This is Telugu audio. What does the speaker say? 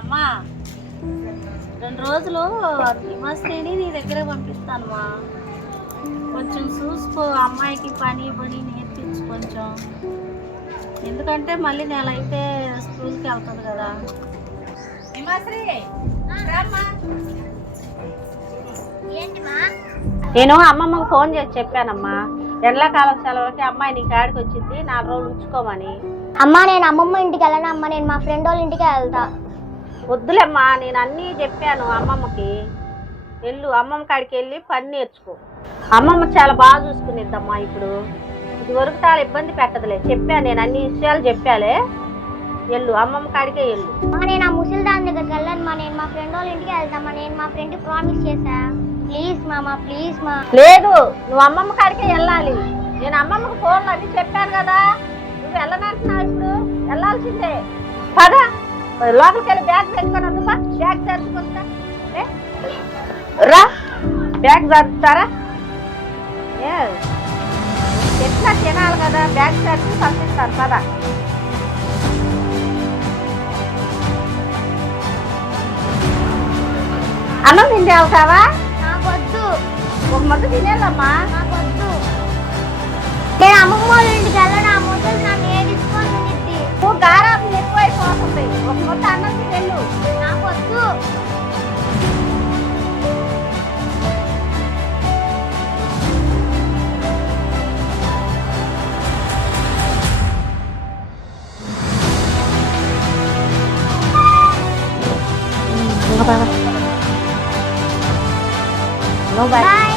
అమ్మా 2 రోజులు హిమశ్రీని నీ దగ్గర పంపిస్తానమ్మా. కొంచెం చూసుకో, అమ్మాయికి పని నేర్పించు కొంచెం. ఎందుకంటే మళ్ళీ నెల అయితే స్కూల్కి వెళ్తుంది కదా. హిమశ్రీ నేను అమ్మమ్మకు ఫోన్ చేసి చెప్పానమ్మా, ఎండాకాలం సెలవులకి అమ్మాయి నీ కాడికి వచ్చింది, 4 రోజులు ఉంచుకోమని. అమ్మా నేను అమ్మమ్మ ఇంటికి వెళ్ళను అమ్మా, నేను మా ఫ్రెండ్ వాళ్ళ ఇంటికి వెళ్తా. వద్దులేమ్మా, నేను అన్నీ చెప్పాను అమ్మమ్మకి. వెళ్ళు, అమ్మమ్మ కాడికి వెళ్ళి పని నేర్చుకో. అమ్మమ్మ చాలా బాగా చూసుకునిద్దమ్మా. ఇప్పుడు ఇది వరకు చాలా ఇబ్బంది పెట్టదులే, చెప్పాను నేను అన్ని విషయాలు చెప్పాలే. వెళ్ళు, అమ్మమ్మ కాడికే వెళ్ళు. నేను ఆ ముసలి దాని దగ్గరికి వెళ్ళను మా, నేను మా ఫ్రెండ్ వాళ్ళ ఇంటికి వెళ్తామా. నేను మా ఫ్రెండ్కి ప్రామిస్ చేశా. ప్లీజ్ మామా, ప్లీజ్ మా. లేదు, నువ్వు అమ్మమ్మ కాడికే వెళ్ళాలి. నేను అమ్మమ్మకి ఫోన్లు అన్నీ చెప్పాను కదా, నువ్వు వెళ్ళనంటున్నావు. ఇప్పుడు వెళ్ళాల్సిందే. పద లోపలికి వెళ్ళి బ్యాగ్ పెట్టుకొని అందుకో, బ్యాగ్ సర్దుకుంటా రా. బ్యాగ్ సర్దుతారా? ఎట్లా తినాలి కదా, బ్యాగ్ సర్ది పంపిస్తాను. పద. అన్నం తింటే అవుతావా? నాకొద్దు. ఒక ముద్ద తినేళ్ళమ్మా. నాకొద్దు. నేను అమ్మమ్మ వాళ్ళ ఇంటికి వెళ్ళను, ఆ ముసలి నన్ను ఏడుచుకొని తినిద్ది. నువ్వు గారాబం ఎక్కువైపోతుంది. ఒక ముద్ద అన్నం తినేళ్ళు. నాకొద్దు. Bye.